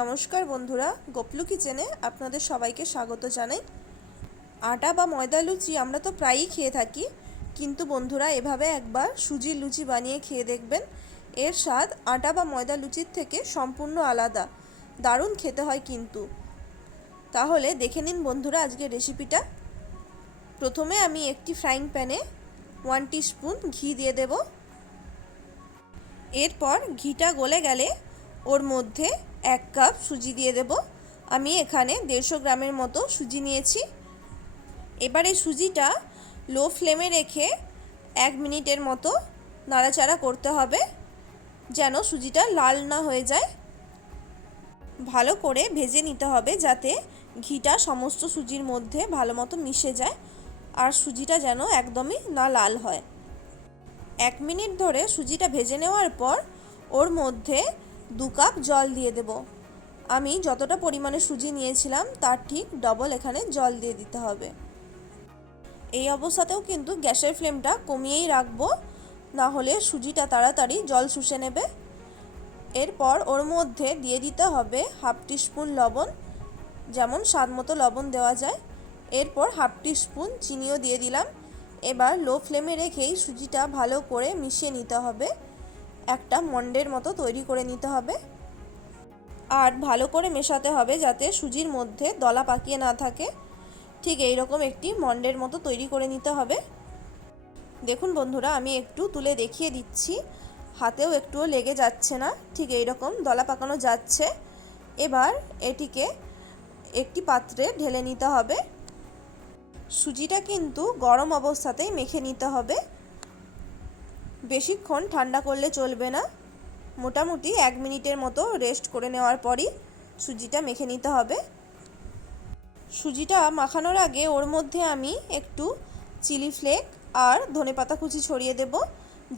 নমস্কার বন্ধুরা, গোপলু কিচেনে আপনাদের সবাইকে স্বাগত জানাই। আটা বা ময়দা লুচি আমরা তো প্রায়ই খেয়ে থাকি, কিন্তু বন্ধুরা এভাবে একবার সুজির লুচি বানিয়ে খেয়ে দেখবেন। এর স্বাদ আটা বা ময়দা লুচির থেকে সম্পূর্ণ আলাদা, দারুণ খেতে হয় কিন্তু। তাহলে দেখে নিন বন্ধুরা আজকের রেসিপিটা। প্রথমে আমি একটি ফ্রাইং প্যানে 1 টিস্পুন ঘি দিয়ে দেব। এরপর ঘিটা গলে গেলে ওর মধ্যে 1 কাপ সুজি দিয়ে দেব। আমি এখানে 150 গ্রামের মতো সুজি নিয়েছি। এবার এই সুজিটা লো ফ্লেমে রেখে 1 মিনিটের মতো নাড়াচাড়া করতে হবে, যেন সুজিটা লাল না হয়ে যায়। ভালো করে ভেজে নিতে হবে যাতে ঘিটা সমস্ত সুজির মধ্যে ভালো মতো মিশে যায়, আর সুজিটা যেন একদমই না লাল হয়। 1 মিনিট ধরে সুজিটা ভেজে নেওয়ার পর ওর মধ্যে 2 কাপ জল দিয়ে দেব। আমি যতটা পরিমাণে সুজি নিয়েছিলাম তার ঠিক ডবল এখানে জল দিয়ে দিতে হবে। এই অবস্থাতেও কিন্তু গ্যাসের ফ্লেমটা কমিয়েই রাখবো, না হলে সুজিটা তাড়াতাড়ি জল শুষে নেবে। এরপর ওর মধ্যে দিয়ে দিতে হবে 1/2 টিস্পুন লবণ, যেমন স্বাদ মতো লবণ দেওয়া যায়। এরপর 1/2 টিস্পুন চিনিও দিয়ে দিলাম। এবার লো ফ্লেমে রেখেই সুজিটা ভালো করে মিশিয়ে নিতে হবে, একটা মন্ডের মতো তৈরি করে নিতে হবে। আর ভালো করে মেশাতে হবে যাতে সুজির মধ্যে দলা পাকিয়ে না থাকে। ঠিক এই রকম একটি মন্ডের মতো তৈরি করে নিতে হবে। দেখুন বন্ধুরা, আমি একটু তুলে দেখিয়ে দিচ্ছি, হাতেও একটুও লেগে যাচ্ছে না, ঠিক এই রকম দলা পাকানো যাচ্ছে। এবার এটিকে একটি পাত্রে ঢেলে নিতে হবে। সুজিটা কিন্তু গরম অবস্থাতেই মেখে নিতে হবে, বেশিক্ষণ ঠান্ডা করলে চলবে না। মোটামুটি 1 মিনিটের মতো রেস্ট করে নেওয়ার পরই সুজিটা মেখে নিতে হবে। সুজিটা মাখানোর আগে ওর মধ্যে আমি একটু চিলি ফ্লেক আর ধনেপাতা কুচি ছড়িয়ে দেব,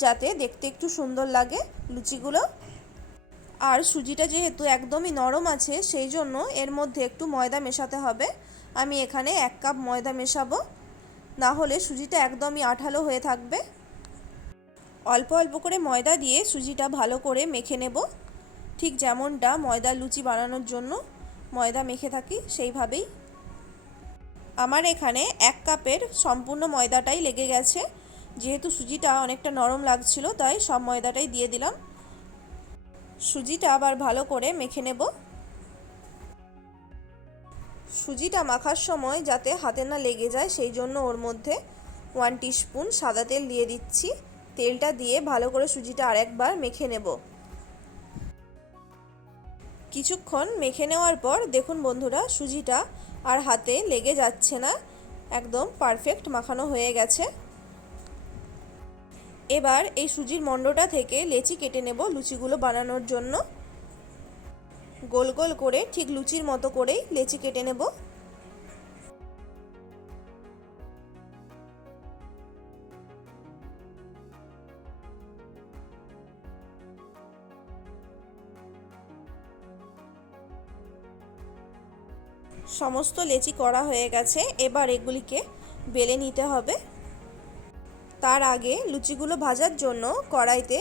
যাতে দেখতে একটু সুন্দর লাগে লুচিগুলো। আর সুজিটা যেহেতু একদমই নরম আছে, সেই জন্য এর মধ্যে একটু ময়দা মেশাতে হবে। আমি এখানে 1 কাপ ময়দা মেশাবো, না হলে সুজিটা একদমই আঠালো হয়ে থাকবে। অল্প অল্প করে ময়দা দিয়ে সুজিটা ভালো করে মেখে নেব, ঠিক যেমনটা ময়দা লুচি বানানোর জন্য ময়দা মেখে থাকি সেইভাবেই। আমার এখানে 1 কাপের সম্পূর্ণ ময়দাটাই লেগে গেছে। যেহেতু সুজিটা অনেকটা নরম লাগছিল, তাই সব ময়দাটাই দিয়ে দিলাম। সুজিটা আবার ভালো করে মেখে নেব। সুজিটা মাখার সময় যাতে হাতে না লেগে যায়, সেই জন্য ওর মধ্যে 1 টিস্পুন সাদা তেল দিয়ে দিচ্ছি। তেলটা দিয়ে ভালো করে সুজিটা আরেকবার মেখে নেব। কিছুক্ষণ মেখে নেওয়ার পর দেখুন বন্ধুরা, সুজিটা আর হাতে লেগে যাচ্ছে না, একদম পারফেক্ট মাখানো হয়ে গেছে। এবার এই সুজির মণ্ডটা থেকে লেচি কেটে নেব লুচিগুলো বানানোর জন্য। গোল গোল করে ঠিক লুচির মতো করেই লেচি কেটে নেব। সমস্ত লেচি করা হয়ে গেছে, এবার এগুলিকে বেলে নিতে হবে। তার আগে লুচিগুলো ভাজার জন্য কড়াইতে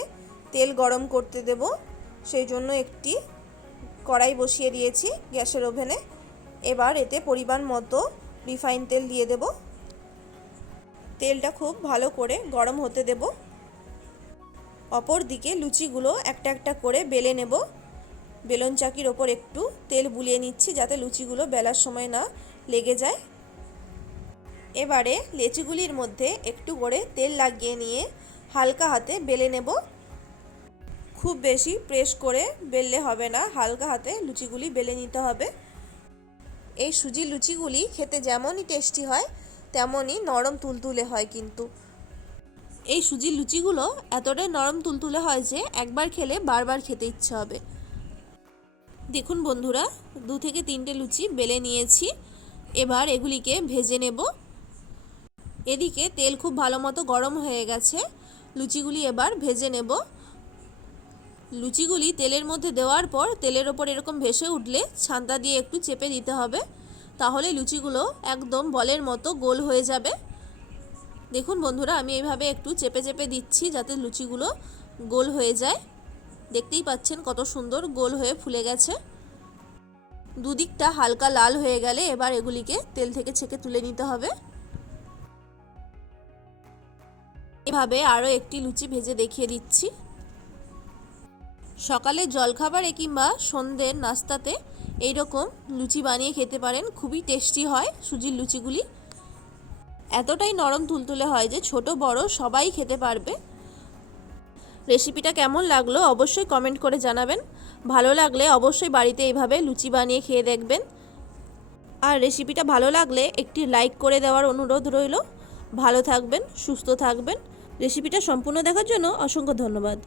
তেল গরম করতে দেব। সেই জন্য একটি কড়াই বসিয়ে দিয়েছি গ্যাসের ওভেনে। এবার এতে পরিমাণ মতো রিফাইন তেল দিয়ে দেব। তেলটা খুব ভালো করে গরম হতে দেব। অপর দিকে লুচিগুলো একটা একটা করে বেলে নেব। বেলন চাকির ওপর একটু তেল বুলিয়ে নিচ্ছি, যাতে লুচিগুলো বেলার সময় না লেগে যায়। এবারে লেচিগুলির মধ্যে একটু করে তেল লাগিয়ে নিয়ে হালকা হাতে বেলে নেব। খুব বেশি প্রেস করে বেললে হবে না, হালকা হাতে লুচিগুলি বেলে নিতে হবে। এই সুজির লুচিগুলি খেতে যেমনই টেস্টি হয়, তেমনই নরম তুলতুলে হয় কিন্তু। এই সুজির লুচিগুলো এতটাই নরম তুলতুলে হয় যে একবার খেলে বারবার খেতে ইচ্ছে হবে। দেখুন বন্ধুরা, 2 থেকে 3টে লুচি বেলে নিয়েছি। এবার এগুলিকে ভেজে নেব। এদিকে তেল খুব ভালো মতো গরম হয়ে গেছে, লুচিগুলি এবার ভেজে নেব। লুচিগুলি তেলের মধ্যে দেওয়ার পর তেলের ওপর এরকম ভেসে উঠলে ছান্তা দিয়ে একটু চেপে দিতে হবে, তাহলে লুচিগুলো একদম বলের মতো গোল হয়ে যাবে। দেখুন বন্ধুরা, আমি এইভাবে একটু চেপে চেপে দিচ্ছি যাতে লুচিগুলো গোল হয়ে যায়। দেখতেই পাচ্ছেন কত সুন্দর গোল হয়ে ফুলে গেছে। দুদিকটা হালকা লাল হয়ে গেলে এবার এগুলিকে তেল থেকে ছেঁকে তুলে নিতে হবে। এভাবে আরও একটি লুচি ভেজে দেখিয়ে দিচ্ছি। সকালের জলখাবারে কিংবা সন্ধ্যের নাস্তাতে এইরকম লুচি বানিয়ে খেতে পারেন, খুবই টেস্টি হয় সুজির লুচিগুলি। এতটাই নরম তুলতুলে হয় যে ছোট বড় সবাই খেতে পারবে। রেসিপিটা কেমন লাগলো অবশ্যই কমেন্ট করে জানাবেন। ভালো লাগলে অবশ্যই বাড়িতে এইভাবে লুচি বানিয়ে খেয়ে দেখবেন। আর রেসিপিটা ভালো লাগলে একটি লাইক করে দেওয়ার অনুরোধ রইল। ভালো থাকবেন, সুস্থ থাকবেন। রেসিপিটা সম্পূর্ণ দেখার জন্য অসংখ্য ধন্যবাদ।